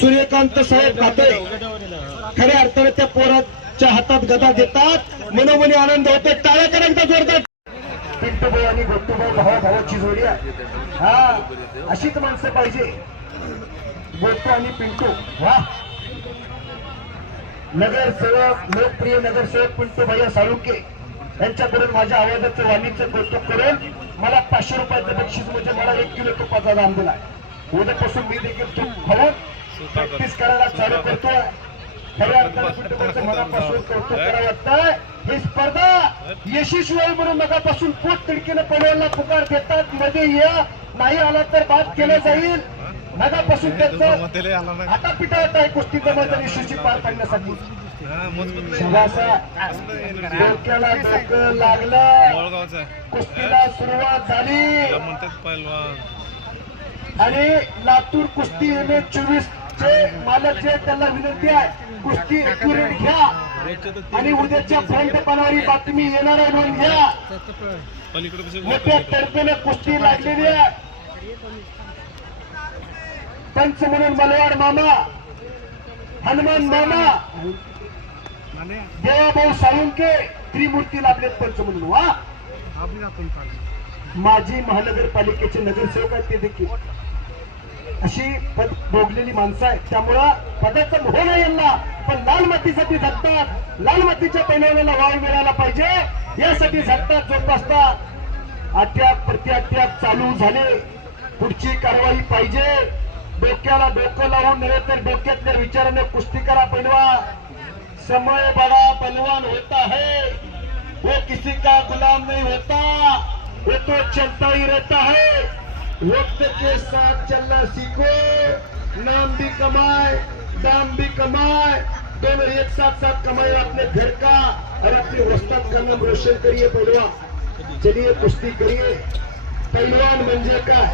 सूर्यकांत साहेब कातळे खऱ्या अर्थाने त्या पोराच्या हातात गदा देतात, मनोमनी आनंद होते. टाळ्या करा एकदा जोरदार. पिंटूभाई आणि गोट्टूभाई भावाची जोडी आहे. हा, अशीच माणसं पाहिजे. गोट्टू आणि पिंटू, वा. नगरसेवक, लोकप्रिय नगरसेवक पिंटू भैया साळुंके यांच्याकडून माझ्या आवाजाचं वाणीचं कौतुक करून मला 500 रुपयाचं बक्षीस म्हणजे मला 1 किलो तुपाचा दाम दिला. उद्यापासून मी देखील तूप खाऊन प्रॅक्टिस करायला चालू करतोय. खऱ्या अर्थाने पिंटूचं मनापासून कौतुक करावं वाटतंय. ही स्पर्धा यशस्वी होईल म्हणून मगापासून पोट तिडकीनं पहिल्यांदा पुकार देतात. मध्ये या, नाही आला तर बाद केलं जाईल. मगापासून त्यांचं आता पिटाळत आहे कुस्तीचं मैदान यशस्वी पार पाडण्यासाठी. डोक्याला डोकं लागलं, कुस्तीला सुरुवात झाली आणि लातूर कुस्ती MA24 चे मालक जे त्यांना विनंती आहे, कुस्ती ॲक्युरेट घ्या आणि उद्याच्या फ्रंट पानावरी बातमी येणार आहे म्हणून घ्या. मोठ्या तर्फेने कुस्ती लागलेली आहे. पंच म्हणून मलवाड मामा, हनुमान मामा, देवाभाऊ साळुंके त्रिमूर्ती लाभलेत पंच म्हणून. वा, माजी महानगरपालिकेचे नगरसेवक आहेत ते देखील. अशी पद भोगलेली माणसं आहेत. त्यामुळं पदाचा मोह नाही यांना, पण लाल मातीसाठी झटतात. लाल मातीच्या पैलवानाला वाव मिळाला पाहिजे यासाठी झटतात, जोपासतात. अटॅक प्रत्याटॅक चालू झाले. पुढची कारवाई पाहिजे. डोक्याला डोकं लावून नव्हे तर डोक्यातल्या विचाराने कुस्ती करा पैलवान. समय बड़ा पहलवान होता है, वो किसी का गुलाम नहीं होता, वो तो चलता ही रहता है. वक्त के साथ चलना सीखो, नाम भी कमाए, दाम भी कमाए, दोनों एक साथ साथ कमाए. अपने घर का और अपने वस्ताद का नाम रोशन करिए पहलवान. चलिए कुस्ती करिए. पैलवान म्हणजे काय?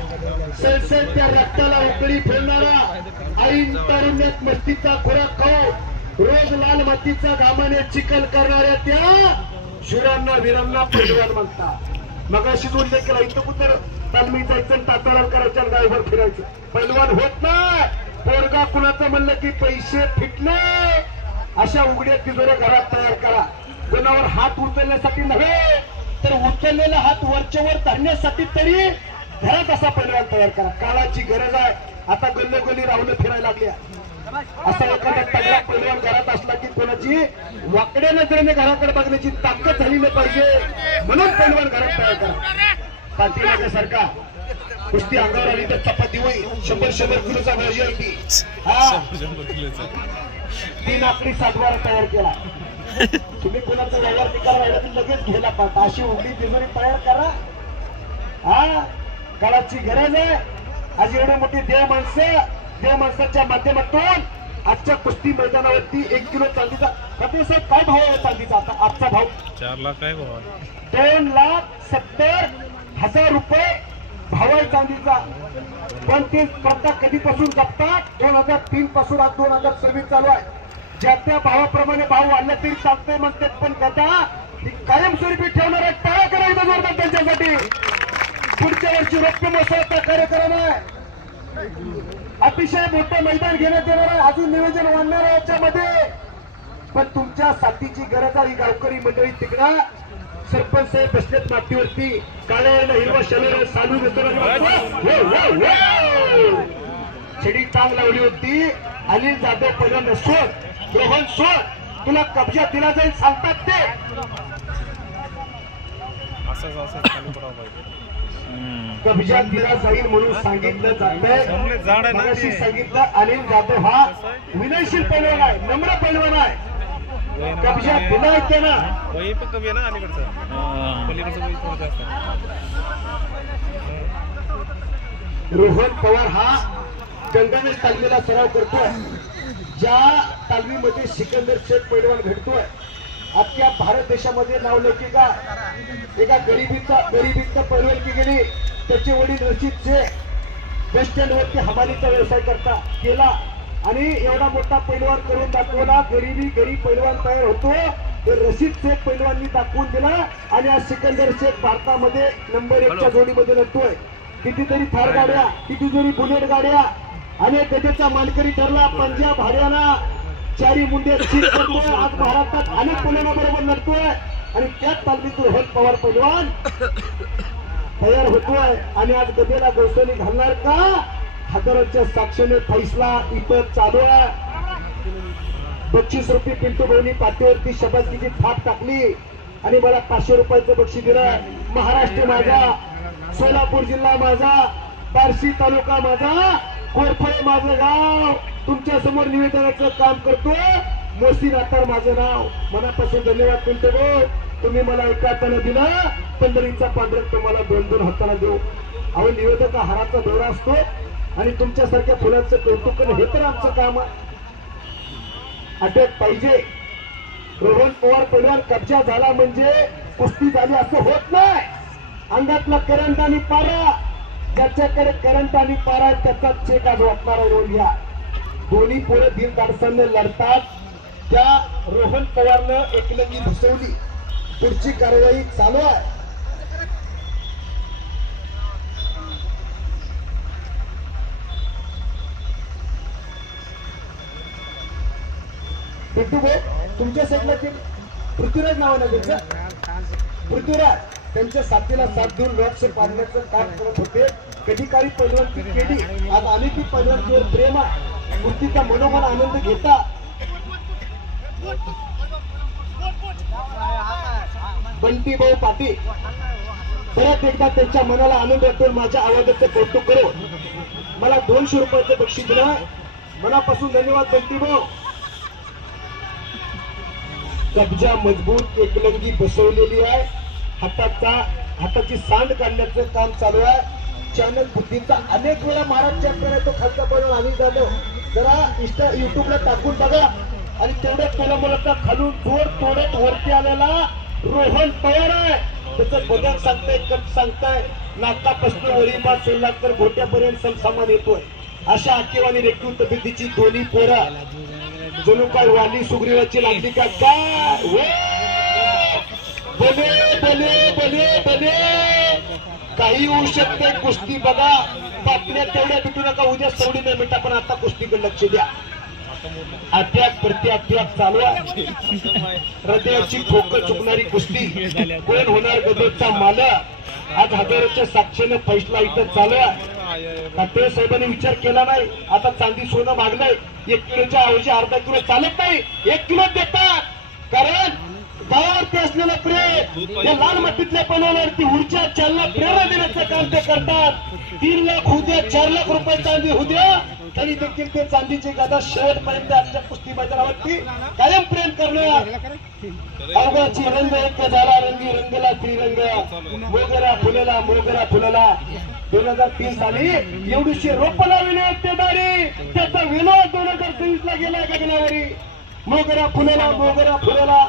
सळसळ त्या रक्ताला उकळी फेडणारा, ऐन तारुण्यात मस्तीचा खोराक खाऊ, रोज लाल मातीचा घामाने चिखल करणाऱ्या त्या शूरांना वीरांना पैलवान म्हणतात. मगाशी उल्लेख केला, इथं कुठं तालमी जायचं, ताताळा करायचं, गायभर फिरायचं. पैलवान होत नाही. पोरगा कुणाचं म्हणलं की पैसे फिटले, अशा उघड्या तिजोऱ्या घरात तयार करा. कोणावर हात उचलण्यासाठी नव्हे तर उचललेला हात वरच्यावर धरण्यासाठी तरी घरात असा पैलवान तयार करा. काळाची गरज आहे. आता गल्लोगल्ली राहुल फिरायला लागल्या. असा एखादा तगडा पैलवान घरात असला की कोणाची वाकड्या नजरेने घराकडे बघण्याची ताकद झाली पाहिजे, म्हणून पैलवान घरात तयार करा. पाठीमागेसारखा कुस्ती अंगावर आली तर चपाती होईल. 100 किलोचा भाजी आहे ती. हा, 3 आकडी सातबारा तयार केला. तुम्ही कोणाचा व्यवहार निकाल राहिला तर लगेच घ्यायला पाहता. अशी उघडी तिजोरी तयार करा. हा, काळाची गरज आहे. आज एवढी मोठी देव माणसाच्या माध्यमातून आजच्या कुस्ती मैदानावरती 1 किलो चांदीचा, फतेह साहेब काय भाव आहे चांदीचा? आता आजचा भाव 4 लाख आहे भाव. 2,70,000 रुपये भाव आहे चांदीचा. पण ते प्रथा कधीपासून जपतात? 2003 पासून आज 2026 चालू आहे. ज्या त्या भावाप्रमाणे भाव वाढला तरी चालतंय म्हणतात, पण गदा ही कायमस्वरूपी ठेवणार आहे. टाळ्या करायला जोरदार त्यांच्यासाठी. पुढच्या वर्षी रौप्य महोत्सवाचा कार्यक्रम आहे. अतिशय मोठं मैदान घेण्यात येणार आहे. अजून नियोजन वाढणार आहे याच्यामध्ये. पण तुमच्या साथीची गरज आहे. गावकरी मंडळी तिकडा सरपंच साहेब बसलेत मातीवरती. काळ्या हिरवा शरीर चालू छडी टांग लावली होती. अनिल जाधव पहिल्यांदा सोड, रोहन सोड, तुला कब्जा दिला जाईल सांगतात ते. कब्जा दिला जाईल म्हणून सांगितलं जातंय. मगाशी सांगितलं अनिल जाधव हा विनयशील पैलवान आहे, नम्र पैलवान आहे. कब्जा दिला येते ना. वही पण कमी आहे ना अलीकडचं, पलीकडचं वही थोडं जास्त. रोहन पवार हा गंगाने तालमीला सराव करतोय. ज्या तालमीमध्ये सिकंदर शेख पैलवान घडतोय, अख्ख्या भारत देशामध्ये नावलौकिक आहे. एका गरिबीचा पैलवानकी गेली. त्याचे वडील रशीद शेख बस स्टँड वरती हमालीचा व्यवसाय केला आणि एवढा मोठा पैलवान करून दाखवला. गरीब पैलवान तयार होतो ते रशीद शेख पैलवाननी दाखवून दिला. आणि आज सिकंदर शेख भारतामध्ये नंबर 1च्या जोडीमध्ये लढतोय. कितीतरी थार गाड्या, कितीतरी बुलेट गाड्या, आणि गदेचा मानकरी ठरला. पंजाब हरियाणा चारी मुंडे चीज करतोय. आज महाराष्ट्रात अनेक मुलांबरोबर लढतोय आणि त्याच तालमीत रोहन पवार पैलवान तयार होतोय. आणि आज गदेला गौसनी घालणार का? हजाराच्या साक्षीने फैसला इथं चालू आहे. 25 रुपये पिंटू भाऊनी पाठीवरती शबासकीची थाप टाकली आणि मला 500 रुपयाचं बक्षीस दिलं. महाराष्ट्र माझा, सोलापूर जिल्हा माझा, बार्शी तालुका माझा, कोरफळे माझं गाव. तुमच्या समोर निवेदनाचं काम करतोय. मोसी नातार माझं नाव. मनापासून धन्यवाद पिंटू भाऊ. तुम्ही मला एका हाताने दिला, पंढरीचा पांढरक तुम्हाला 2-2 हाताने देऊ. अहो निवेदक हाराचा दौरा असतो आणि तुमच्यासारख्या फुलांचं कौतुक करणं हे तर आमचं काम आहे. अटक पाहिजे. रोहन पवार पैलवान कब्जा झाला म्हणजे कुस्ती झाली असं होत नाही. अंगातला करंट आणि पारा, ज्याच्याकडे करंट आणि पारा त्याचा चेक आज वाटणारा रोल घ्या. दोन्ही पोरं दिल धाडसाने लढतात. त्या रोहन पवारनं एकलंगी घुसवली. पुढची कारवाई चालू आहे. पिंटू भाऊ तुमच्या साईडला ते पृथ्वीराज नावानं त्यांचं पृथ्वीराज त्यांच्या साथीला साथ देऊन लक्ष पाडण्याचं काम करत होते. कधी काळी पैलवानकी केली. आज आम्ही ती पैलवानकीवर प्रेम आहे. कुस्तीचा मनोमन आनंद घेता. बंटी भाऊ पाटील परत एकदा त्यांच्या मनाला आनंद वाटून माझ्या आवाजाचं कौतुक करू. मला 200 रुपयाचं बक्षीस दिलं. मनापासून धन्यवाद बंटी भाऊ. कब्जा मजबूत एकलंगी बसवलेली आहे. हाताची सांड काढण्याचं काम चालू आहे. चॅनल बुद्धीचा अनेक वेळा महाराज चॅम्पियन आहे तो खालचा बनवून आम्ही जातो. जरा युट्यूबला टाकून बघा. आणि तेवढ्या तोलामुलाचा खालून जोर तोडत वरती आलेला रोहन पवार आहे. त्याचं बदल सांगताय, कट सांगताय. नाकापासून वरीबा सोलापूर घोट्यापर्यंत समसामान येतोय. अशा आकेवानी रेखीव तब्येतीची दोन्ही पोरं जणू काय वाली सुग्रीवाची लागली का काय. बने बने बने बने काही होऊ शकते. कुस्ती बघा. बातम्या तेवढ्या भेटू नका. उद्या सवडी नाही मिटा पण आता कुस्तीकडे लक्ष द्या. अटॅक प्रति अटॅक चालू आहे. हृदयाची ठोकर चुकणारी कुस्ती. कोण होणार गदेचा मालक? आज हजाराच्या साक्षीने फैसला इथं चालू आहे. काटे साहेबांनी विचार केला नाही. आता चांदी सोनं मागलंय. 1 किलोच्या ऐवजी अर्धा किलो चालत नाही. 1 किलो देतात. कारण गावावरती असलेलं प्रेम या लाल मातीतल्या पैलवानावरती ऊर्जा चालना प्रेरणा देण्याचं काम ते करतात. 3 लाख होऊ द्या, 4 लाख रुपये चांदी होऊ द्या, तरी देखील ते चांदीची गादा शेवटपर्यंत आजच्या कुस्ती मैदानावरती कायम प्रेम करणार. अवघाची रंग एक झाला. रंगी रंगला त्रिरंग. मोगरा फुलेला मोगरा फुलेला. 2003 साली एवढीशी रोप लावली दारी. त्याचा विनोद 2023 ला गेला गगनावरी. मोगरा फुलेला मोगरा फुलेला.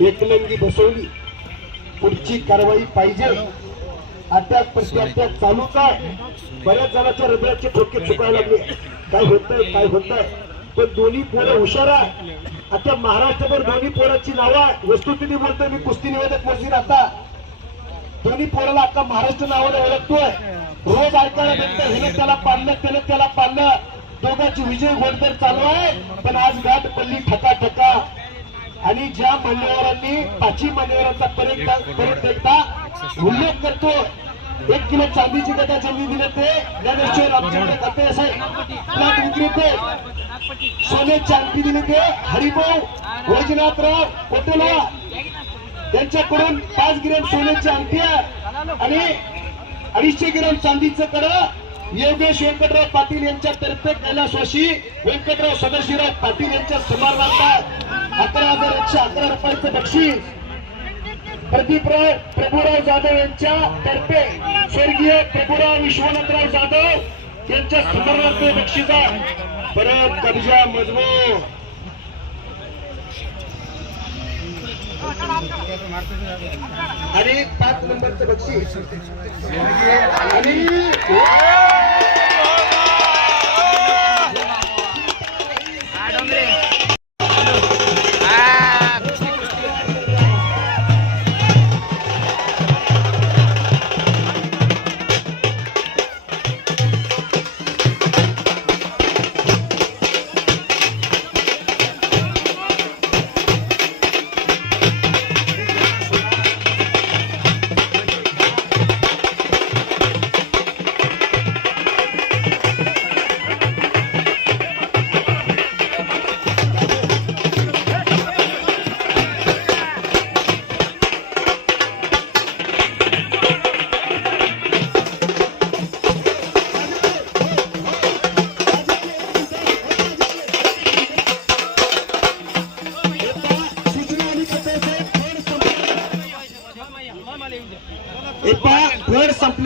एकलंगी बसवली. पुढची कारवाई पाहिजे. अटॅक प्रति अटॅक चालूच आहे. बऱ्याच जणांच्या हृदयाचे ठोके चुकायला लागले. काय होतंय काय होतंय. पण दोन्ही पोरं हुशार आहे. आता महाराष्ट्रभर दोन्ही पोराची नावं आहे. वस्तुस्थिती बोलतोय मी कुस्ती निवेदक मजूर. आता दोन्ही पोराला आता महाराष्ट्र नावाने ओळखतोय. रोज ऐकायला भेटतं हिने त्याला पाडलं त्याने त्याला पाडलं. दोघांची विजय घोडदर चालू आहे. पण आज गाठ पडली ठका ठका. आणि ज्या मान्यवरांनी 5 मान्यवरांचा परत एकदा उल्लेख करतो. 1 किलो चांदीची गदा ज्यांनी दिले ते ज्ञानेश्वर आमच्याकडे खाते असे प्लॉट विक्रेते. सोने चांदी दिले ते हरिभाऊ वैजनाथराव कोटेला यांच्याकडून 5 ग्रॅम सोन्याची अंगठी आणि 250 ग्रॅम चांदीचं कडं योगेश व्यंकटराव पाटील यांच्यातर्फे कैलासवासी व्यंकटराव सदाशिवराव पाटील यांच्या समारंभात 11,111 रुपयाचं बक्षीस. प्रदीपराव प्रभुराव जाधव यांच्या तर्फे स्वर्गीय प्रभुराव विश्वनाथराव जाधव यांच्या स्मरणार्थ बक्षीस आहे. परत कब्जा मजबूत. आणि 5 नंबरचं बक्षीस.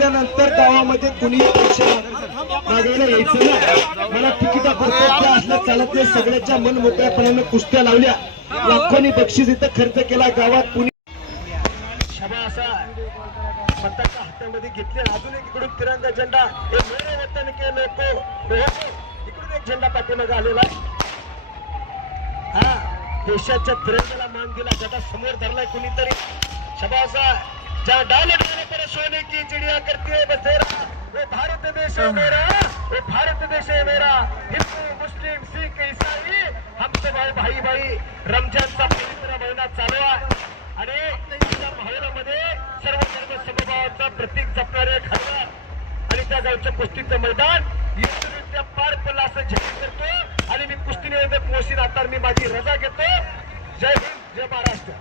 जिंकल्यानंतर गावामध्ये कुणी पैसे मागायला यायचं ना. मला तिकिटापुरतं असलं चालत नाही. सगळ्याच्या मन मोकळ्यापणानं कुस्त्या लावल्या, लाखोनी बक्षीस इथं खर्च केला. गावात कुणी असा स्वतःच्या हातामध्ये घेतले. अजून एक इकडून तिरंगा झेंडा, मेरे वतन के लोको, इकडून एक झेंडा पाठीमागे आलेला आहे. हा, देशाच्या तिरंगाला मान दिला, गदा समोर धरलाय कुणीतरी. शबासा जहाँ डाले डाले पर सोने की चिड़िया करती है बसेरा, वो भारत देश है मेरा, वो भारत देश है मेरा. हिंदू मुस्लिम सिख ईसाई हम सब भाई भाई. रमजानचा पवित्र महिना चालू आहे आणि त्या माहोलामध्ये सर्व धर्म समभावाचा प्रतीक जपणारे खरं आणि त्या गावच्या कुस्तीचं मैदान योग्यरित्या पार पडलं असं जाहीर करतो आणि मी कुस्ती निवेदक मोहसिन अत्तार मी माझी रजा घेतो. जय हिंद, जय महाराष्ट्र.